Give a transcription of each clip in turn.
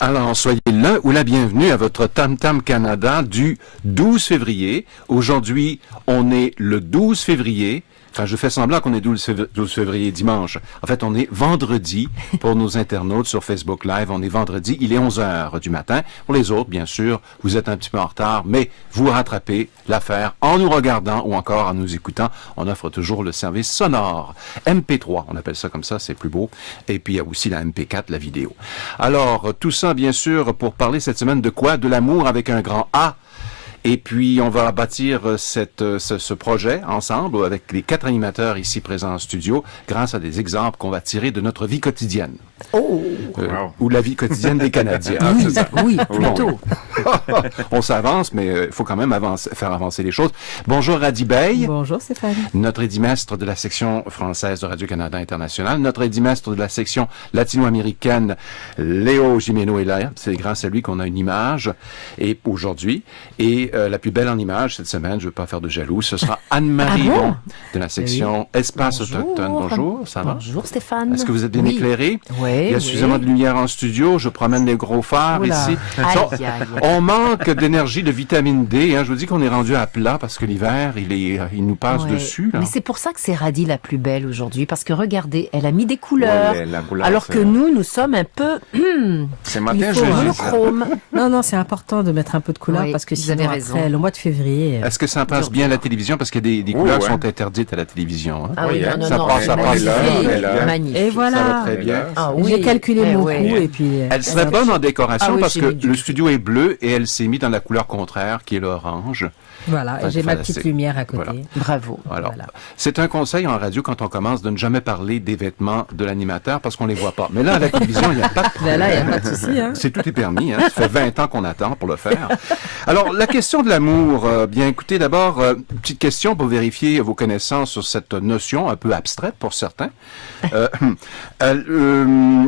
Alors, soyez l'un ou la bienvenue à votre Tam Tam Canada du 12 février. Aujourd'hui, on est le 12 février. Enfin, je fais semblant qu'on est 12 février dimanche. En fait, on est vendredi pour nos internautes sur Facebook Live. On est vendredi, il est 11 heures du matin. Pour les autres, bien sûr, vous êtes un petit peu en retard, mais vous rattrapez l'affaire en nous regardant ou encore en nous écoutant. On offre toujours le service sonore. MP3, on appelle ça comme ça, c'est plus beau. Et puis, il y a aussi la MP4, la vidéo. Alors, tout ça, bien sûr, pour parler cette semaine de quoi? De l'amour avec un grand A. Et puis, on va bâtir ce projet ensemble avec les 4 animateurs ici présents en studio grâce à des exemples qu'on va tirer de notre vie quotidienne. Oh! Ou la vie quotidienne des Canadiens. Oui, plutôt. On s'avance, mais il faut quand même faire avancer les choses. Bonjour Radi Bey. Bonjour Stéphane. Notre édimestre de la section française de Radio-Canada International. Notre édimestre de la section latino-américaine, Léo Jimeno est là. C'est grâce à lui qu'on a une image aujourd'hui. Et la plus belle en image cette semaine, je ne veux pas faire de jaloux, ce sera Anne-Marie Bon de la section Espace Autochtone. Bonjour, ça va? Bonjour Stéphane. Est-ce que vous êtes bien éclairé? Oui. Il y a suffisamment de lumière en studio, je promène les gros phares ici. On manque d'énergie, de vitamine D. Hein. Je vous dis qu'on est rendu à plat parce que l'hiver, il nous passe dessus. Là. Mais c'est pour ça que c'est Radi la plus belle aujourd'hui, parce que regardez, elle a mis des couleurs, couleur, alors que nous sommes un peu... Ce matin, il faut monochrome. Non, c'est important de mettre un peu de couleur parce que sinon, après, le mois de février... Est-ce que ça passe bien à la télévision? Parce que des couleurs sont interdites à la télévision. Hein? Ah oui, non, ça passe magnifique. Et voilà. Ça va très bien. J'ai calculé mon coût et puis... Elle serait bonne en décoration parce que le studio est bleu et elle s'est mise dans la couleur contraire qui est l'orange. Voilà, et j'ai ma petite lumière à côté. Voilà. Bravo. Alors, c'est un conseil en radio quand on commence de ne jamais parler des vêtements de l'animateur parce qu'on les voit pas. Mais là, à la télévision, il n'y a pas de problème. Là, il n'y a pas de souci. Hein. Tout est permis. Hein. Ça fait 20 ans qu'on attend pour le faire. Alors, la question de l'amour. Bien, écoutez, d'abord, petite question pour vérifier vos connaissances sur cette notion un peu abstraite pour certains. Il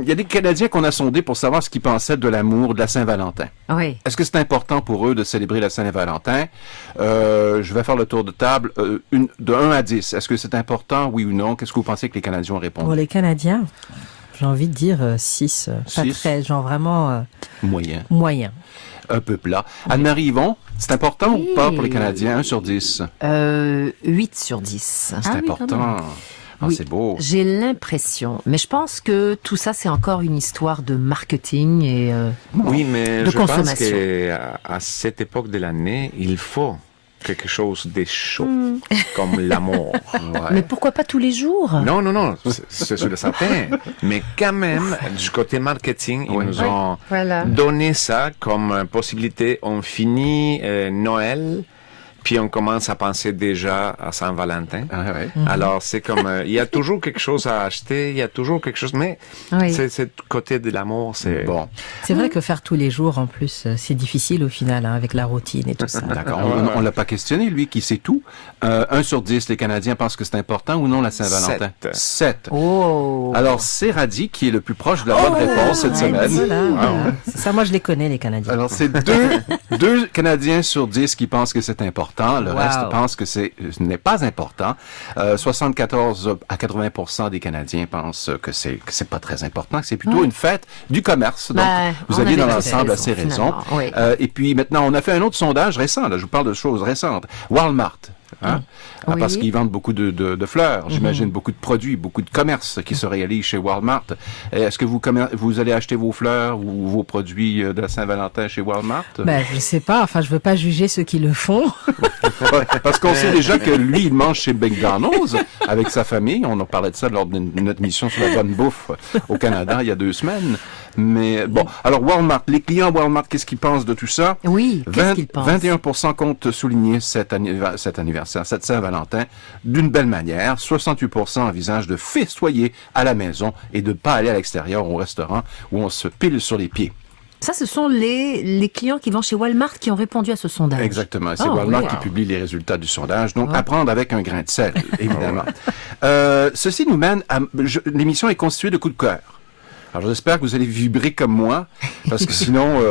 y a des Canadiens qu'on a sondés pour savoir ce qu'ils pensaient de l'amour de la Saint-Valentin. Oui. Est-ce que c'est important pour eux de célébrer la Saint-Valentin? Je vais faire le tour de table. De 1 à 10, est-ce que c'est important, oui ou non? Qu'est-ce que vous pensez que les Canadiens ont répondu? Pour les Canadiens, j'ai envie de dire 6. Pas très, genre vraiment... Moyen. Un peu plat. Anne-Marie Yvon, c'est important ou pas pour les Canadiens? 1 sur 10? 8 sur 10. C'est important. Oui, c'est beau. J'ai l'impression, mais je pense que tout ça, c'est encore une histoire de marketing et oui, mais de je consommation. pense qu'à cette époque de l'année, il faut quelque chose de chaud, comme l'amour. Ouais. Mais pourquoi pas tous les jours? Non, c'est sur le certain. Mais quand même, du côté marketing, ils nous ont donné ça comme possibilité. On finit Noël, puis on commence à penser déjà à Saint-Valentin. Alors, c'est comme... il y a toujours quelque chose à acheter, il y a toujours quelque chose... Mais c'est côté de l'amour, c'est... Bon. C'est vrai que faire tous les jours, en plus, c'est difficile au final, hein, avec la routine et tout ça. D'accord. On l'a pas questionné, lui, qui sait tout. 1 sur 10, les Canadiens pensent que c'est important ou non, la Saint-Valentin? 7. Oh. Alors, c'est Radi qui est le plus proche de la bonne réponse cette semaine. Voilà. C'est ça, moi, je les connais, les Canadiens. Alors, c'est 2 Canadiens sur 10 qui pensent que c'est important. Le reste pense que ce n'est pas important. 74 à 80% des Canadiens pensent que c'est pas très important, que c'est plutôt une fête du commerce. Donc, vous aviez dans l'ensemble assez raison. Oui. Et puis maintenant, on a fait un autre sondage récent. Là, je vous parle de choses récentes. Walmart. Hein? Parce qu'ils vendent beaucoup de fleurs, j'imagine, beaucoup de produits, beaucoup de commerce qui se réalise chez Walmart. Est-ce que vous allez acheter vos fleurs ou vos produits de la Saint-Valentin chez Walmart? Je sais pas, enfin, je veux pas juger ceux qui le font. Parce qu'on sait déjà que lui, il mange chez McDonald's avec sa famille. On a parlé de ça lors de notre mission sur la bonne bouffe au Canada il y a 2 semaines. Mais bon, alors Walmart, les clients Walmart, qu'est-ce qu'ils pensent de tout ça? Oui, qu'est-ce qu'ils pensent? 21% comptent souligner cet anniversaire, cette Saint-Valentin, d'une belle manière. 68% envisagent de festoyer à la maison et de ne pas aller à l'extérieur au restaurant où on se pile sur les pieds. Ça, ce sont les clients qui vont chez Walmart qui ont répondu à ce sondage. Exactement. C'est Walmart qui publie les résultats du sondage. Donc, à prendre avec un grain de sel, évidemment. Ceci nous mène à... L'émission est constituée de coups de cœur. Alors, j'espère que vous allez vibrer comme moi, parce que sinon,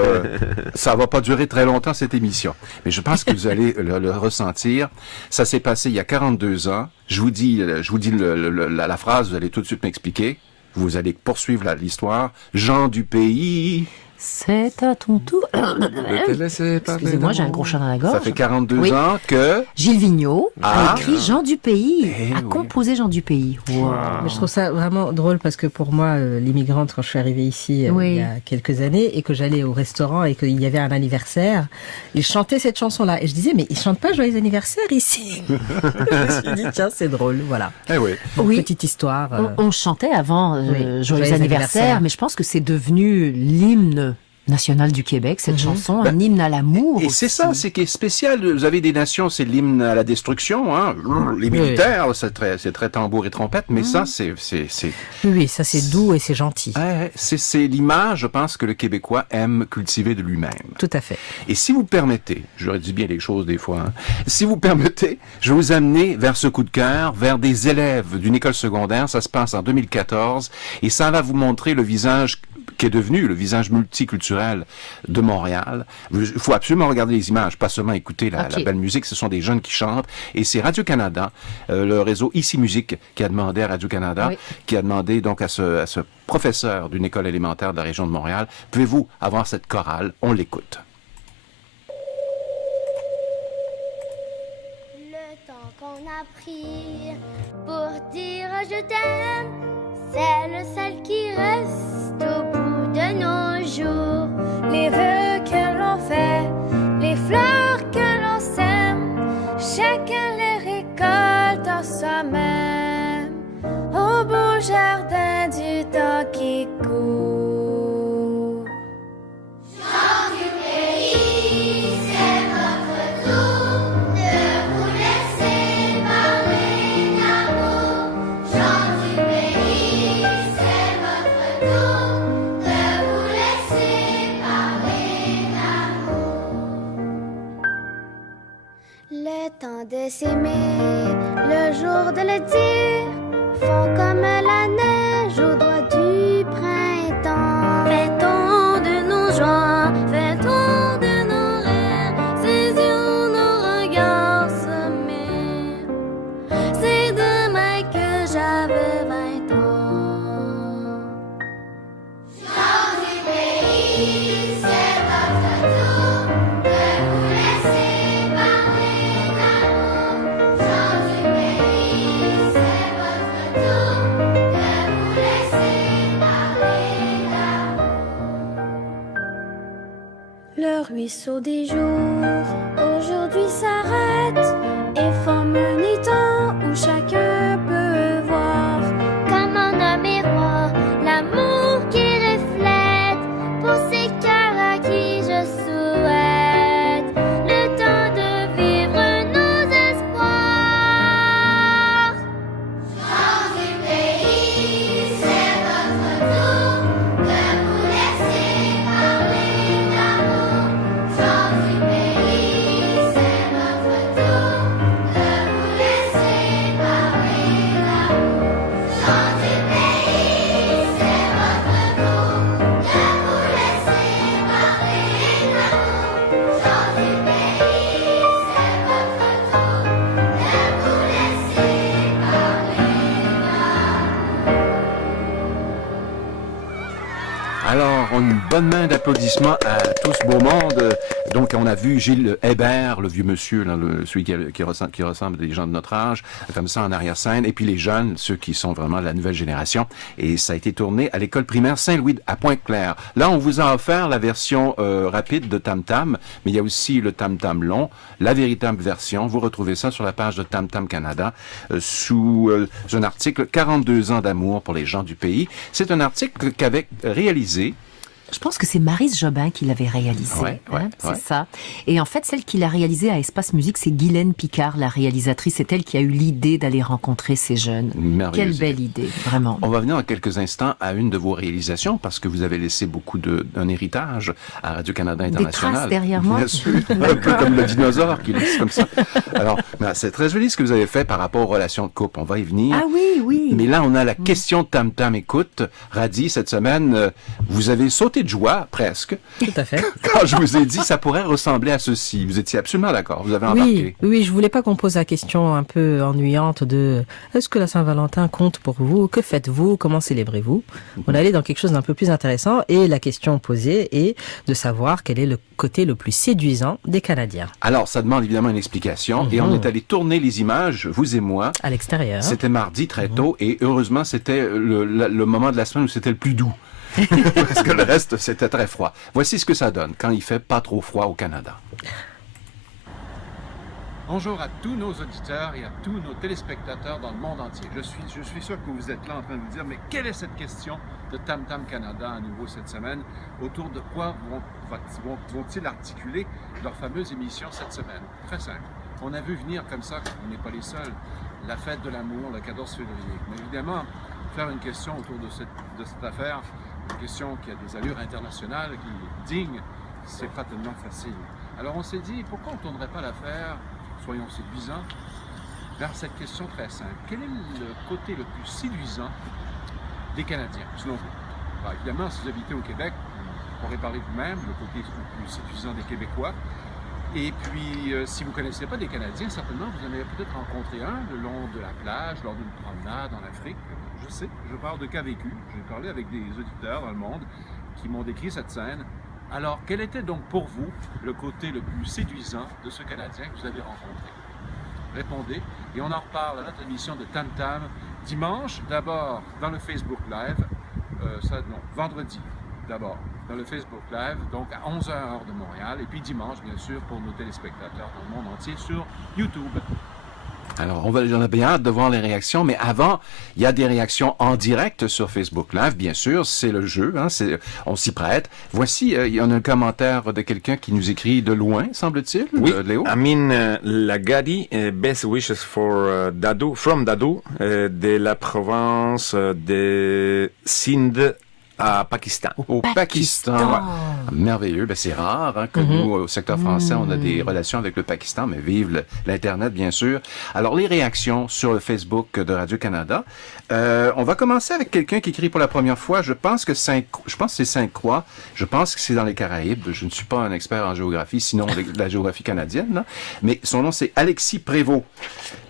ça va pas durer très longtemps, cette émission. Mais je pense que vous allez le ressentir. Ça s'est passé il y a 42 ans. Je vous dis la phrase, vous allez tout de suite m'expliquer. Vous allez poursuivre l'histoire. Jean du pays... C'est à ton tour. Excusez-moi, j'ai un gros chat dans la gorge. Ça fait 42 ans que... Gilles Vigneault a écrit Jean Dupays, a oui. composé Jean Dupays. Wow. Mais je trouve ça vraiment drôle parce que pour moi, l'immigrante, quand je suis arrivée ici il y a quelques années et que j'allais au restaurant et qu'il y avait un anniversaire, ils chantaient cette chanson-là. Et je disais, mais ils chantent pas Joyeux anniversaire ici. Je me suis dit, tiens, c'est drôle, voilà. Eh oui. Petite histoire. On chantait avant Joyeux anniversaire, mais je pense que c'est devenu l'hymne national du Québec, cette chanson, un hymne à l'amour. Et c'est ça, c'est qui est spécial. Vous avez des nations, c'est l'hymne à la destruction, hein. Les militaires, c'est très tambour et trompette, mais ça, c'est... Oui, ça c'est doux et c'est gentil. C'est l'image, je pense, que le Québécois aime cultiver de lui-même. Tout à fait. Et si vous permettez, j'aurais dit bien les choses des fois, hein, si vous permettez, je vais vous amener vers ce coup de cœur, vers des élèves d'une école secondaire, ça se passe en 2014, et ça va vous montrer le visage qui est devenu le visage multiculturel de Montréal. Il faut absolument regarder les images, pas seulement écouter la belle musique. Ce sont des jeunes qui chantent. Et c'est Radio-Canada, le réseau Ici Musique, qui a demandé à Radio-Canada, qui a demandé donc à ce professeur d'une école élémentaire de la région de Montréal, pouvez-vous avoir cette chorale? On l'écoute. Le temps qu'on a pris pour dire je t'aime, c'est le seul qui reste au bout de nos jours. Les vœux que l'on fait, les fleurs que l'on sème, chacun les récolte en soi-même, au beau jardin du temps qui court. Chants du pays, c'est votre tour de vous laisser parler d'amour. Chants du pays, c'est votre tour de vous laisser parler d'amour. Le temps de s'aimer, le jour de le dire, font comme la neige au doigt du printemps. Fêtons de nos joies, fêtons de nos rires, saisissons nos regards semés. C'est demain que j'avais 20 ans. Chants du pays, c'est votre tour de vous laisser parler d'amour. Chants du pays, c'est votre tour de vous laisser parler d'amour. Le ruisseau des jours, aujourd'hui s'arrête et forme un étang où chacun peut voir, comme en un miroir, l'amour qui reflète pour ces cœurs à qui je souhaite le temps de vivre nos espoirs. Chants du pays, c'est votre tour de vous laisser parler d'amour. Chants du pays, c'est votre tour de vous laisser parler d'amour. Chants du pays, c'est votre tour de vous laisser parler d'amour. Chants du pays, c'est votre tour de vous laisser parler. Alors, une bonne main d'applaudissements à tout ce beau monde. Donc, on a vu Gilles Hébert, le vieux monsieur, là, celui qui ressemble à des gens de notre âge, comme ça en arrière-scène. Et puis les jeunes, ceux qui sont vraiment la nouvelle génération. Et ça a été tourné à l'école primaire Saint-Louis à Pointe-Claire. Là, on vous a offert la version rapide de Tam Tam, mais il y a aussi le Tam Tam long, la véritable version. Vous retrouvez ça sur la page de Tam Tam Canada sous un article 42 ans d'amour pour les gens du pays. C'est un article qu'avait réalisé. Je pense que c'est Maryse Jobin qui l'avait réalisé. C'est ça. Et en fait, celle qui l'a réalisé à Espace Musique, c'est Guylaine Picard, la réalisatrice. C'est elle qui a eu l'idée d'aller rencontrer ces jeunes. Quelle belle idée, vraiment. On va venir dans quelques instants à une de vos réalisations, parce que vous avez laissé beaucoup d'un héritage à Radio-Canada International. Des traces derrière moi. Bien sûr, un peu comme le dinosaure qui laisse comme ça. Alors, c'est très joli ce que vous avez fait par rapport aux relations de couple. On va y venir. Ah oui, oui. Mais là, on a la question de Tam Tam Écoute. Radi, cette semaine, vous avez sauté de joie, presque. Tout à fait. Quand je vous ai dit, ça pourrait ressembler à ceci. Vous étiez absolument d'accord. Vous avez embarqué. Oui, je voulais pas qu'on pose la question un peu ennuyante de est-ce que la Saint-Valentin compte pour vous? Que faites-vous? Comment célébrez-vous? On allait dans quelque chose d'un peu plus intéressant et la question posée est de savoir quel est le côté le plus séduisant des Canadiens. Alors, ça demande évidemment une explication et on est allé tourner les images, vous et moi. À l'extérieur. C'était mardi très tôt et heureusement, c'était le moment de la semaine où c'était le plus doux. Parce que le reste, c'était très froid. Voici ce que ça donne quand il fait pas trop froid au Canada. Bonjour à tous nos auditeurs et à tous nos téléspectateurs dans le monde entier. Je suis sûr que vous êtes là en train de vous dire, mais quelle est cette question de Tam Tam Canada à nouveau cette semaine? Autour de quoi vont-ils articuler leur fameuse émission cette semaine? Très simple. On a vu venir comme ça, on n'est pas les seuls, la fête de l'amour le 14 février. Mais évidemment, faire une question autour de cette affaire, une question qui a des allures internationales, qui est digne, c'est pas tellement facile. Alors on s'est dit, pourquoi on ne tournerait pas l'affaire, soyons séduisants, vers cette question très simple. Quel est le côté le plus séduisant des Canadiens, selon vous? Alors, évidemment, si vous habitez au Québec, vous pourrez parler vous-même, le côté le plus séduisant des Québécois. Et puis, si vous ne connaissez pas des Canadiens, certainement, vous en avez peut-être rencontré un le long de la plage, lors d'une promenade en Afrique. Je sais, je parle de cas vécus. J'ai parlé avec des auditeurs dans le monde qui m'ont décrit cette scène. Alors, quel était donc pour vous le côté le plus séduisant de ce Canadien que vous avez rencontré? Répondez. Et on en reparle à notre émission de Tam Tam dimanche, d'abord dans le Facebook Live, vendredi d'abord dans le Facebook Live, donc à 11h heure de Montréal, et puis dimanche, bien sûr, pour nos téléspectateurs dans le monde entier sur YouTube. Alors, j'en ai bien hâte de voir les réactions, mais avant, il y a des réactions en direct sur Facebook Live, bien sûr, c'est le jeu, hein, on s'y prête. Voici, il y en a un commentaire de quelqu'un qui nous écrit de loin, semble-t-il, oui, Léo. Amin Lagadi, best wishes for Dadou, from Dadou, de la province de Sindh, à Pakistan. Au Pakistan. Ouais. Merveilleux. Ben, c'est rare que nous, au secteur français, on a des relations avec le Pakistan, mais vive l'Internet, bien sûr. Alors, les réactions sur le Facebook de Radio-Canada. On va commencer avec quelqu'un qui écrit pour la première fois. Je pense que c'est Sainte-Croix. Je pense que c'est dans les Caraïbes. Je ne suis pas un expert en géographie, sinon la géographie canadienne. Là. Mais son nom, c'est Alexis Prévost.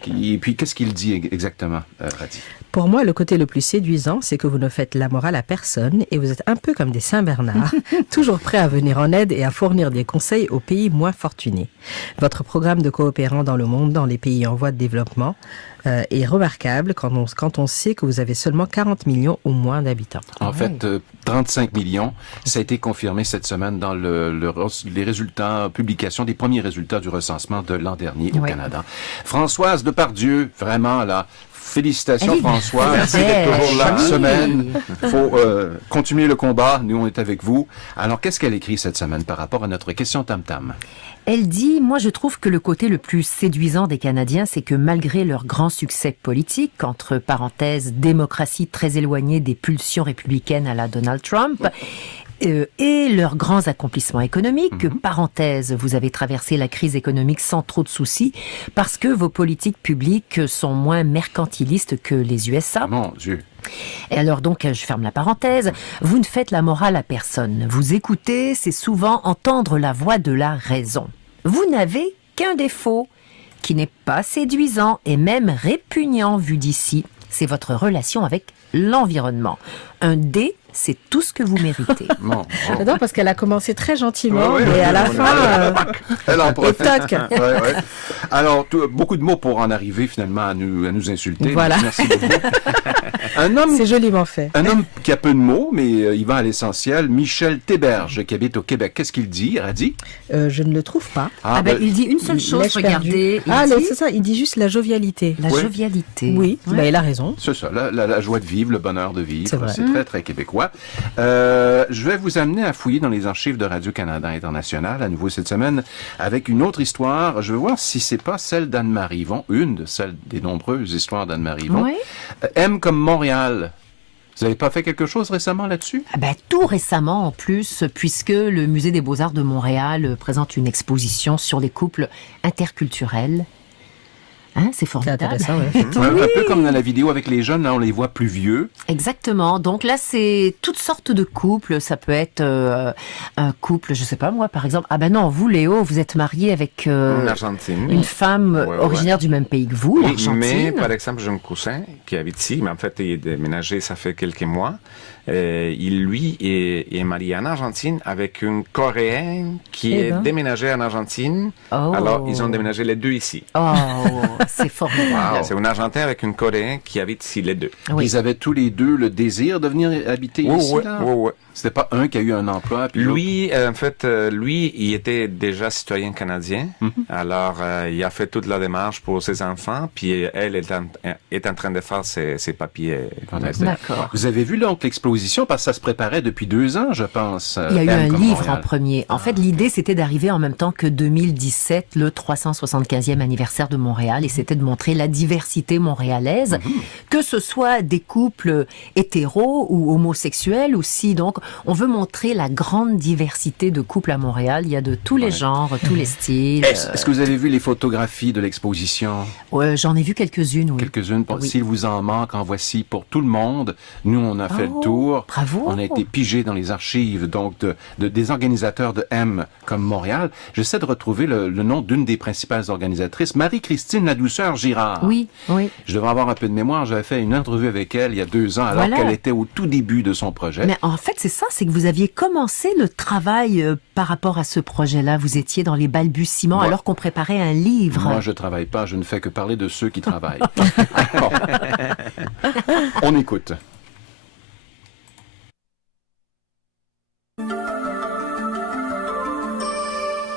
Et puis, qu'est-ce qu'il dit exactement, Radi? Pour moi, le côté le plus séduisant, c'est que vous ne faites la morale à personne et vous êtes un peu comme des Saint-Bernard, toujours prêts à venir en aide et à fournir des conseils aux pays moins fortunés. Votre programme de coopérants dans le monde, dans les pays en voie de développement, est remarquable quand on sait que vous avez seulement 40 millions ou moins d'habitants. En fait, 35 millions, ça a été confirmé cette semaine dans les résultats, publication des premiers résultats du recensement de l'an dernier au Canada. Françoise Depardieu, vraiment là, félicitations François, merci d'être toujours là chaque semaine. Il faut continuer le combat, nous on est avec vous. Alors qu'est-ce qu'elle écrit cette semaine par rapport à notre question Tam Tam? Elle dit, moi je trouve que le côté le plus séduisant des Canadiens, c'est que malgré leur grand succès politique, entre parenthèses, démocratie très éloignée des pulsions républicaines à la Donald Trump, et leurs grands accomplissements économiques, parenthèse, vous avez traversé la crise économique sans trop de soucis, parce que vos politiques publiques sont moins mercantilistes que les USA. Mon Dieu. Et alors donc, je ferme la parenthèse, vous ne faites la morale à personne. Vous écoutez, c'est souvent entendre la voix de la raison. Vous n'avez qu'un défaut, qui n'est pas séduisant et même répugnant vu d'ici, c'est votre relation avec l'environnement. Un D, c'est tout ce que vous méritez. J'adore parce qu'elle a commencé très gentiment, mais à la fin, elle en profite. Toc. Alors, beaucoup de mots pour en arriver finalement à nous insulter. Voilà. Merci beaucoup. C'est joliment fait. Un homme qui a peu de mots, mais il va à l'essentiel. Michel Théberge, qui habite au Québec. Qu'est-ce qu'il dit, Radi? Je ne le trouve pas. Il dit une seule chose, regardez. C'est ça, il dit juste la jovialité. La jovialité. Oui, il a raison. C'est ça, la joie de vivre, le bonheur de vivre. C'est très, très québécois. Je vais vous amener à fouiller dans les archives de Radio-Canada International, à nouveau cette semaine, avec une autre histoire. Je vais voir si c'est pas celle d'Anne-Marie Yvon, une de celles des nombreuses histoires d'Anne-Marie Yvon. Oui. M comme Montréal. Vous n'avez pas fait quelque chose récemment là-dessus? Tout récemment en plus, puisque le Musée des Beaux-Arts de Montréal présente une exposition sur les couples interculturels. Hein, c'est formidable. C'est intéressant, ouais. Un peu comme dans la vidéo avec les jeunes, là, on les voit plus vieux. Exactement. Donc là, c'est toutes sortes de couples. Ça peut être un couple, je sais pas moi, par exemple. Ah ben non, vous, Léo, vous êtes marié avec une femme originaire du même pays que vous, l'Argentine. Mais par exemple, j'ai un cousin qui habite ici, mais en fait, il est déménagé, ça fait quelques mois. Lui est marié en Argentine avec une Coréenne qui est déménagée en Argentine. Oh. Alors, ils ont déménagé les deux ici. Oh, c'est formidable. C'est un Argentin avec une Coréenne qui habite ici, les deux. Oui. Ils avaient tous les deux le désir de venir habiter ici, là? Oui. C'était pas un qui a eu un emploi? Puis lui, en fait, il était déjà citoyen canadien. Alors, il a fait toute la démarche pour ses enfants. Puis, elle est en train de faire ses papiers. D'accord. Vous avez vu donc l'exposition, parce que ça se préparait depuis 2 ans, je pense. Il y a eu un livre en premier. En fait, l'idée, c'était d'arriver en même temps que 2017, le 375e anniversaire de Montréal. Et c'était de montrer la diversité montréalaise, que ce soit des couples hétéros ou homosexuels aussi. Donc, on veut montrer la grande diversité de couples à Montréal. Il y a de tous les genres, tous les styles. Est-ce que vous avez vu les photographies de l'exposition? J'en ai vu quelques-unes, oui. Quelques-unes. Oui. S'il vous en manque, en voici pour tout le monde. Nous, on a fait le tour. Bravo. On a été pigé dans les archives donc des organisateurs de M comme Montréal. J'essaie de retrouver le nom d'une des principales organisatrices, Marie-Christine Ladouceur Girard. Oui. Je devrais avoir un peu de mémoire. J'avais fait une entrevue avec elle il y a 2 ans, alors qu'elle était au tout début de son projet. Mais en fait, c'est ça, c'est que vous aviez commencé le travail par rapport à ce projet-là. Vous étiez dans les balbutiements alors qu'on préparait un livre. Moi, je travaille pas. Je ne fais que parler de ceux qui travaillent. Bon. On écoute.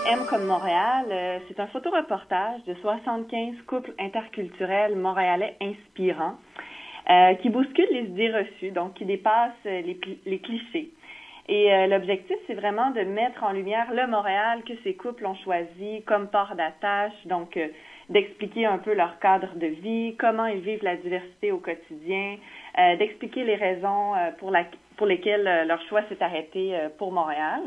M comme Montréal, c'est un photoreportage de 75 couples interculturels montréalais inspirants qui bousculent les idées reçues, donc qui dépassent les clichés. Et l'objectif, c'est vraiment de mettre en lumière le Montréal que ces couples ont choisi comme port d'attache, donc d'expliquer un peu leur cadre de vie, comment ils vivent la diversité au quotidien, d'expliquer les raisons pour lesquelles leur choix s'est arrêté pour Montréal.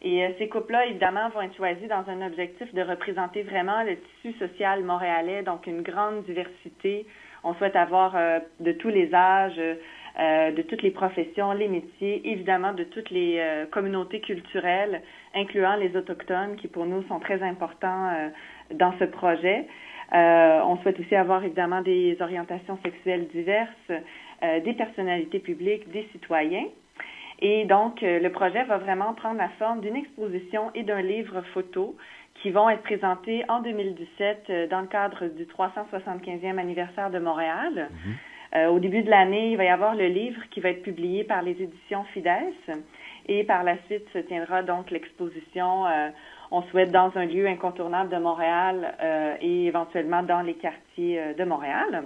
Et ces couples-là, évidemment, vont être choisis dans un objectif de représenter vraiment le tissu social montréalais, donc une grande diversité. On souhaite avoir de tous les âges, de toutes les professions, les métiers, évidemment de toutes les communautés culturelles, incluant les Autochtones, qui pour nous sont très importants dans ce projet. On souhaite aussi avoir évidemment des orientations sexuelles diverses, des personnalités publiques, des citoyens. Et donc, le projet va vraiment prendre la forme d'une exposition et d'un livre photo qui vont être présentés en 2017 dans le cadre du 375e anniversaire de Montréal. Au début de l'année, il va y avoir le livre qui va être publié par les éditions Fides. Et par la suite, se tiendra donc l'exposition, on souhaite, dans un lieu incontournable de Montréal et éventuellement dans les quartiers de Montréal.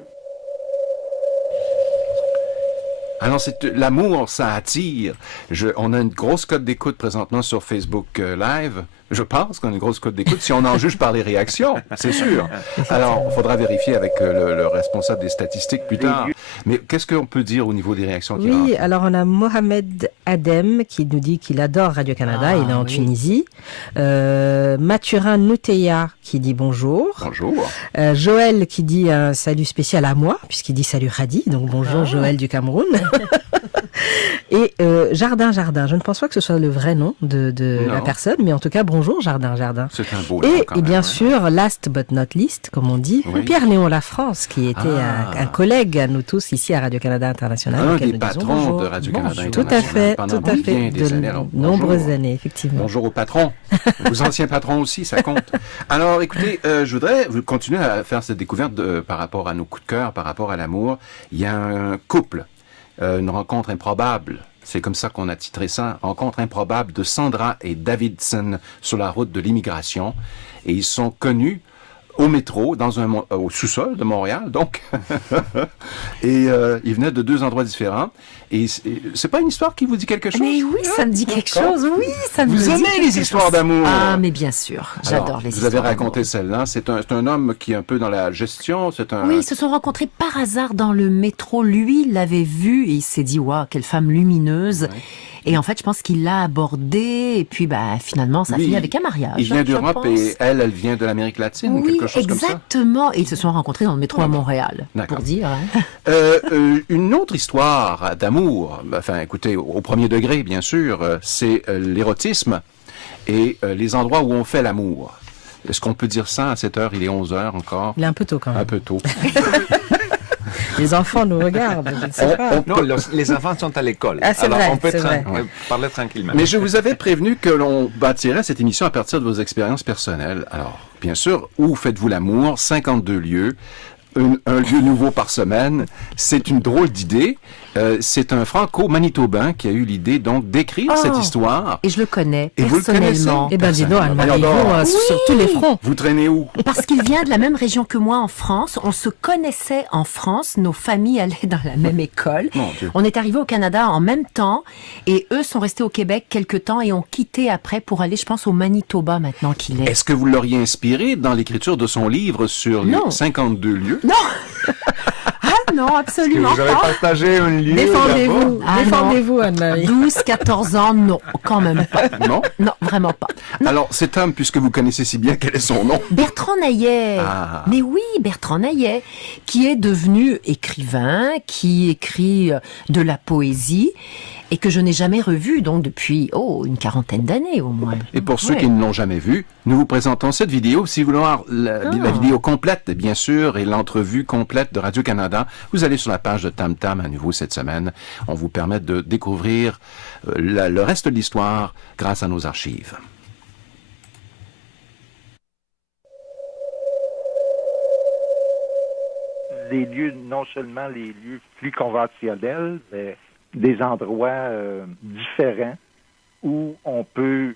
Alors, l'amour, ça attire. On a une grosse cote d'écoute présentement sur Facebook Live. Je pense qu'on a une grosse cote d'écoute si on en juge par les réactions, c'est sûr. Alors, il faudra vérifier avec le responsable des statistiques plus tard. Mais qu'est-ce qu'on peut dire au niveau des réactions qui rentrent? Alors on a Mohamed Adem qui nous dit qu'il adore Radio-Canada, il est en Tunisie. Mathurin Nouteya qui dit bonjour. Bonjour. Joël qui dit un salut spécial à moi, puisqu'il dit salut Radi, donc bonjour Joël du Cameroun. Et Jardin, je ne pense pas que ce soit le vrai nom de la personne, mais en tout cas bonjour Jardin. C'est un beau nom quand même, bien sûr, last but not least, comme on dit, Pierre-Léon Lafrance, qui était un collègue à nous tous ici à Radio-Canada International. Un des patrons de Radio-Canada International. Tout à fait, pendant bien des années. Alors, nombreuses années, effectivement. Bonjour aux patrons. Aux anciens patrons aussi, ça compte. Alors, écoutez, je voudrais continuer à faire cette découverte par rapport à nos coups de cœur, par rapport à l'amour. Il y a un couple, une rencontre improbable. C'est comme ça qu'on a titré ça. Rencontre improbable de Sandra et Davidson sur la route de l'immigration. Et ils sont connus au métro, au sous-sol de Montréal, donc. Et ils venaient de 2 endroits différents. Et c'est pas une histoire qui vous dit quelque chose? Mais oui, ça me dit quelque chose. Oui, ça me dit Vous aimez les histoires d'amour? Ah, mais bien sûr. J'adore les histoires. Vous avez raconté celle-là. C'est un homme qui est un peu dans la gestion. Oui, ils se sont rencontrés par hasard dans le métro. Lui, il l'avait vue et il s'est dit, waouh, quelle femme lumineuse. Ouais. Et en fait, je pense qu'il l'a abordé, et puis finalement, ça finit avec un mariage. Il vient d'Europe et elle vient de l'Amérique latine, ou quelque chose comme ça. Exactement. Et ils se sont rencontrés dans le métro à Montréal, pour dire. Une autre histoire d'amour, écoutez, au premier degré, bien sûr, c'est l'érotisme et les endroits où on fait l'amour. Est-ce qu'on peut dire ça à cette heure? Il est 11h encore. Il est un peu tôt quand même. Un peu tôt. Les enfants nous regardent, je ne sais pas. Non, les enfants sont à l'école. C'est alors vrai, on peut vrai. parler tranquillement. Mais je vous avais prévenu que l'on bâtirait cette émission à partir de vos expériences personnelles. Alors, bien sûr, où faites-vous l'amour? 52 lieux. Un lieu nouveau par semaine. C'est une drôle d'idée. C'est un franco-manitobain qui a eu l'idée donc d'écrire cette histoire. Et je le connais et personnellement. Eh bien, dis-donc, Anne-Marie, sur tous les fronts. Vous traînez où? Parce qu'il vient de la même région que moi en France. On se connaissait en France. Nos familles allaient dans la même école. On est arrivés au Canada en même temps. Et eux sont restés au Québec quelque temps et ont quitté après pour aller, je pense, au Manitoba maintenant qu'il est. Est-ce que vous l'auriez inspiré dans l'écriture de son livre sur les 52 lieux? Non. Non, absolument pas. Vous avez partagé un lieu. Défendez-vous, défendez-vous, Anne-Marie. 12, 14 ans, non, quand même pas. Non? Non, vraiment pas. Non. Alors, cet homme, puisque vous connaissez si bien, quel est son nom? Bertrand Naillet. Ah. Mais oui, Bertrand Naillet, qui est devenu écrivain, qui écrit de la poésie, et que je n'ai jamais revu, donc depuis, une 40aine d'années au moins. Et pour ceux qui ne l'ont jamais vu, nous vous présentons cette vidéo. Si vous voulez voir la vidéo complète, bien sûr, et l'entrevue complète de Radio-Canada, vous allez sur la page de Tam Tam à nouveau cette semaine. On vous permet de découvrir le reste de l'histoire grâce à nos archives. Les lieux, non seulement les lieux plus conventionnels, mais des endroits différents où on peut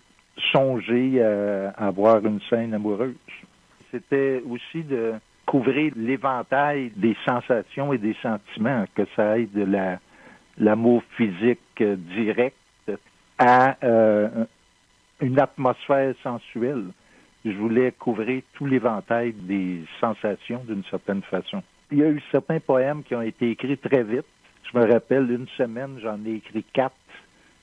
songer à avoir une scène amoureuse. C'était aussi de couvrir l'éventail des sensations et des sentiments, que ça aille de l'amour physique direct à une atmosphère sensuelle. Je voulais couvrir tout l'éventail des sensations d'une certaine façon. Il y a eu certains poèmes qui ont été écrits très vite. Je me rappelle, une semaine, j'en ai écrit 4,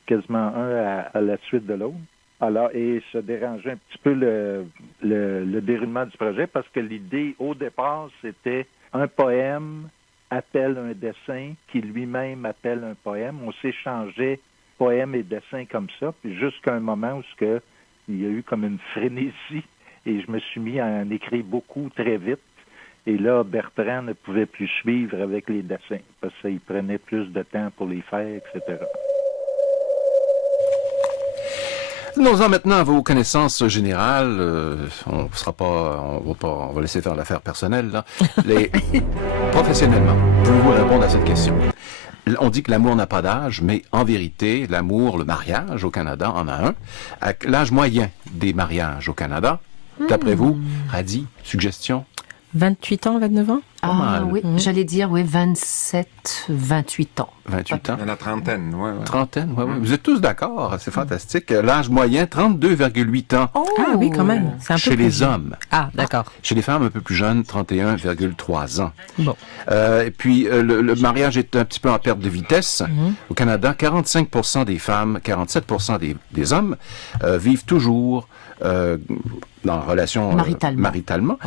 quasiment un à la suite de l'autre. Alors, et ça dérangeait un petit peu le déroulement du projet parce que l'idée, au départ, c'était un poème appelle un dessin qui lui-même appelle un poème. On s'échangeait poème et dessin comme ça, puis jusqu'à un moment où il y a eu comme une frénésie et je me suis mis à en écrire beaucoup très vite. Et là, Bertrand ne pouvait plus suivre avec les dessins parce qu'il prenait plus de temps pour les faire, etc. Venons-en maintenant à vos connaissances générales. On va laisser faire l'affaire personnelle, là. Professionnellement, pouvez-vous répondre à cette question? On dit que l'amour n'a pas d'âge, mais en vérité, l'amour, le mariage au Canada en a un. À l'âge moyen des mariages au Canada, d'après vous, Radi, suggestion? 28 ans, 29 ans? Oui, j'allais dire, 27, 28 ans. 28 ans? Il y en a trentaine, oui. Trentaine, oui. Vous êtes tous d'accord, c'est fantastique. L'âge moyen, 32,8 ans. Ah oui, quand même. C'est un peu chez les hommes. Ah, d'accord. Chez les femmes un peu plus jeunes, 31,3 ans. Bon. Et puis, le mariage est un petit peu en perte de vitesse. Au Canada, 45% des femmes, 47% des hommes vivent toujours dans relation maritalement.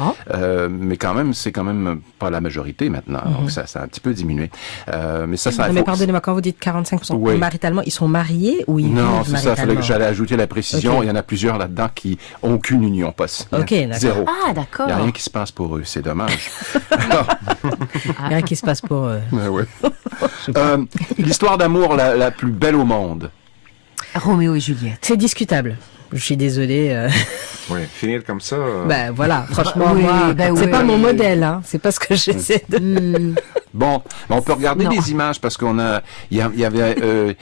Mais quand même, c'est quand même pas la majorité maintenant. Donc, ça a un petit peu diminué. Mais mais pardonnez-moi, quand vous dites 45%, maritalement, ils sont mariés ou ils vivent maritalement? Non, c'est ça. J'allais ajouter la précision. Il y en a plusieurs là-dedans qui n'ont aucune union possible. OK, d'accord. Zéro. Ah, d'accord. Il n'y a rien qui se passe pour eux. C'est dommage. Rien qui se passe pour eux. L'histoire d'amour la plus belle au monde. Roméo et Juliette. C'est discutable. Je suis désolée. Oui, finir comme ça. Ben voilà, franchement, moi, c'est pas mon modèle, hein. C'est pas ce que j'essaie de. Bon, on peut regarder des images parce qu'on a, il y avait,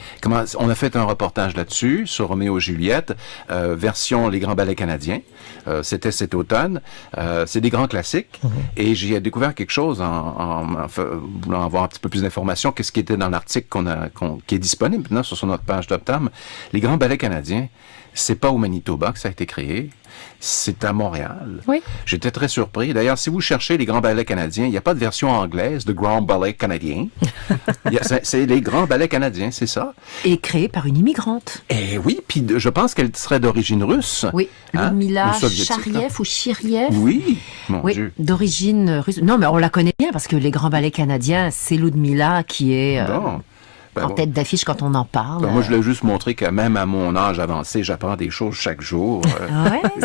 on a fait un reportage là-dessus sur Roméo et Juliette, version Les Grands Ballets Canadiens. C'était cet automne. C'est des grands classiques. Et j'ai découvert quelque chose en voulant avoir un petit peu plus d'informations. Qu'est-ce qui était dans l'article qui est disponible maintenant sur notre page d'Optam. Les Grands Ballets Canadiens. C'est pas au Manitoba que ça a été créé. C'est à Montréal. Oui. J'étais très surpris. D'ailleurs, si vous cherchez les grands ballets canadiens, il n'y a pas de version anglaise de Grand Ballet canadien. C'est les grands ballets canadiens, c'est ça. Et créé par une immigrante. Et oui, puis je pense qu'elle serait d'origine russe. Oui, Ludmila Chariev ou Chiriev. Oui, mon Dieu. D'origine russe. Non, mais on la connaît bien parce que les grands ballets canadiens, c'est Ludmila qui est... en tête d'affiche quand on en parle. Moi, je voulais juste montrer que même à mon âge avancé, j'apprends des choses chaque jour.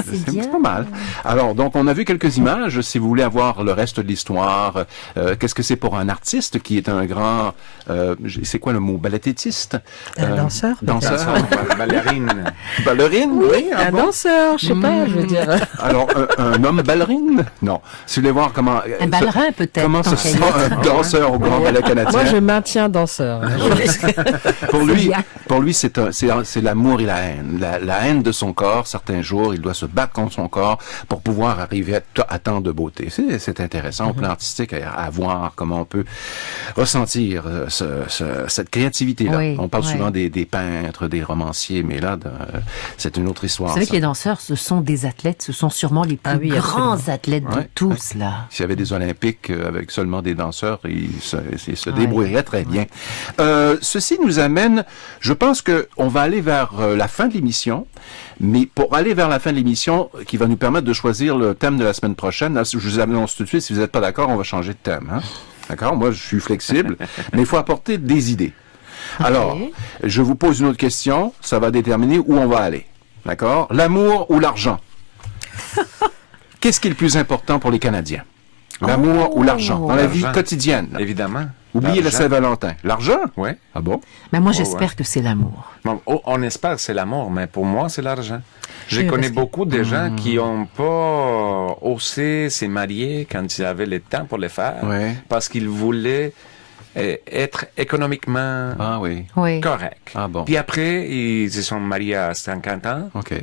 C'est pas mal. Alors, donc, on a vu quelques images. Si vous voulez avoir le reste de l'histoire, qu'est-ce que c'est pour un artiste qui est un grand... c'est quoi le mot? Ballettétiste? Danseur. Ballerine. Ballerine, oui. Un danseur, je sais pas, je veux dire. Alors, un homme ballerine? Non. Si vous voulez voir comment... Un ballerin, peut-être. Comment se sent un danseur au Grand Ballet canadien? Moi, je maintiens danseur. Pour lui, c'est l'amour et la haine. La haine de son corps. Certains jours, il doit se battre contre son corps pour pouvoir arriver à tant de beauté. C'est intéressant au plan artistique à voir comment on peut ressentir cette créativité-là. Oui, on parle souvent des peintres, des romanciers, mais là, c'est une autre histoire. Vous savez que les danseurs, ce sont des athlètes, ce sont sûrement les plus grands athlètes de tous, là. S'il y avait des Olympiques avec seulement des danseurs, ils se débrouilleraient très bien. Ceci nous amène, je pense qu'on va aller vers la fin de l'émission, mais pour aller vers la fin de l'émission, qui va nous permettre de choisir le thème de la semaine prochaine, là, je vous annonce tout de suite, si vous n'êtes pas d'accord, on va changer de thème. Hein? D'accord? Moi, je suis flexible, mais il faut apporter des idées. Alors, je vous pose une autre question, ça va déterminer où on va aller. D'accord? L'amour ou l'argent? Qu'est-ce qui est le plus important pour les Canadiens? L'amour ou l'argent? Dans la vie quotidienne. Là. Évidemment. Oubliez la Saint-Valentin. L'argent? Oui. Ah bon? Mais moi, j'espère que c'est l'amour. On espère que c'est l'amour, mais pour moi, c'est l'argent. Je connais beaucoup de gens qui n'ont pas osé se marier quand ils avaient le temps pour le faire, parce qu'ils voulaient être économiquement corrects. Ah bon. Puis après, ils se sont mariés à 50 ans. OK.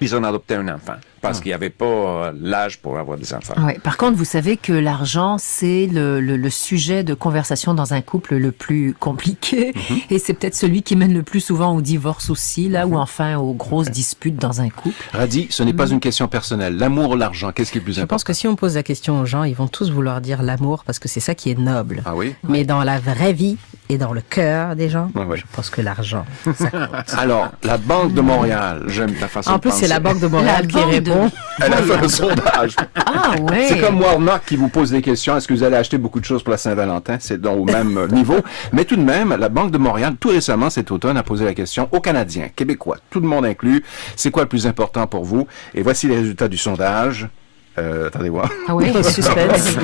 Ils ont adopté un enfant parce qu'il n'y avait pas l'âge pour avoir des enfants. Ouais. Par contre, vous savez que l'argent, c'est le sujet de conversation dans un couple le plus compliqué et c'est peut-être celui qui mène le plus souvent au divorce aussi, là, ou enfin aux grosses disputes dans un couple. Radi, ce n'est pas une question personnelle. L'amour ou l'argent, qu'est-ce qui est le plus important? Je pense que si on pose la question aux gens, ils vont tous vouloir dire l'amour parce que c'est ça qui est noble. Ah oui? Mais dans la vraie vie et dans le cœur des gens, je pense que l'argent, ça compte. Alors, la Banque de Montréal, j'aime ta façon de penser. En plus, c'est la Banque de Montréal qui répond. Elle a fait un sondage. Ah ouais. C'est comme Walmart qui vous pose des questions. Est-ce que vous allez acheter beaucoup de choses pour la Saint-Valentin? C'est donc au même niveau. Mais tout de même, la Banque de Montréal, tout récemment, cet automne, a posé la question aux Canadiens, Québécois, tout le monde inclus. C'est quoi le plus important pour vous? Et voici les résultats du sondage. Attendez voir. Ah oui, suspense.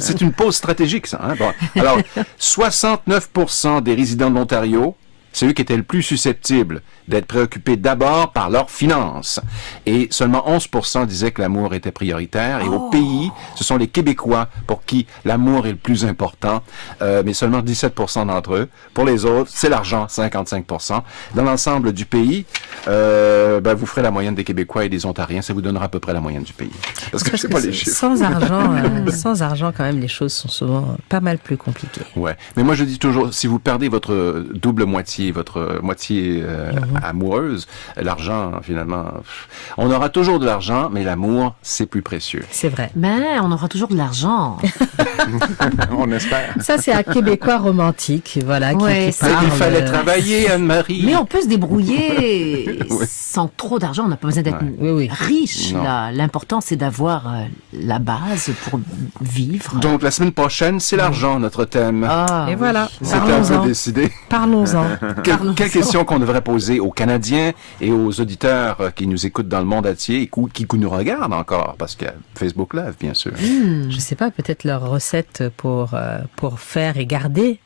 C'est une pause stratégique, ça. Hein? Bon. Alors, 69% des résidents de l'Ontario, c'est eux qui étaient le plus susceptibles d'être préoccupés d'abord par leurs finances. Et seulement 11% disaient que l'amour était prioritaire. Et au pays, ce sont les Québécois pour qui l'amour est le plus important, mais seulement 17% d'entre eux. Pour les autres, c'est l'argent, 55%. Dans l'ensemble du pays, vous ferez la moyenne des Québécois et des Ontariens. Ça vous donnera à peu près la moyenne du pays. Parce que je sais pas les chiffres. Sans argent, quand même, les choses sont souvent pas mal plus compliquées. Ouais. Mais moi, je dis toujours, si vous perdez votre double moitié, votre moitié amoureuse, l'argent, finalement, on aura toujours de l'argent, mais l'amour, c'est plus précieux. C'est vrai. Mais on aura toujours de l'argent. On espère. Ça, c'est un Québécois romantique, voilà, qui parle. Il fallait travailler, Anne-Marie. Mais on peut se débrouiller sans trop d'argent. On n'a pas besoin d'être riche, là. L'important, c'est d'avoir la base pour vivre. Donc, la semaine prochaine, c'est l'argent, notre thème. Et voilà. C'est un peu décidé. Parlons-en. Quelle question qu'on devrait poser aux Canadiens et aux auditeurs qui nous écoutent dans le monde entier et qui nous regardent encore, parce qu'il y a Facebook Live, bien sûr. Je sais pas, peut-être leur recette pour faire et garder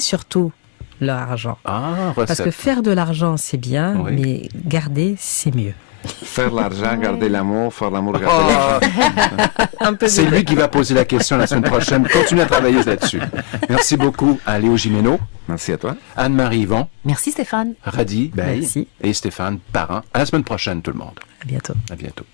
surtout leur argent. Parce que faire de l'argent, c'est bien, mais garder, c'est mieux. Faire l'argent, garder l'amour, faire l'amour, garder l'argent. C'est lui qui va poser la question la semaine prochaine. Continuez à travailler là-dessus. Merci beaucoup à Léo Gimeno. Merci à toi. Anne-Marie Yvon. Merci Stéphane. Radi Bey. Merci. Et Stéphane Parent. À la semaine prochaine, tout le monde. À bientôt. À bientôt.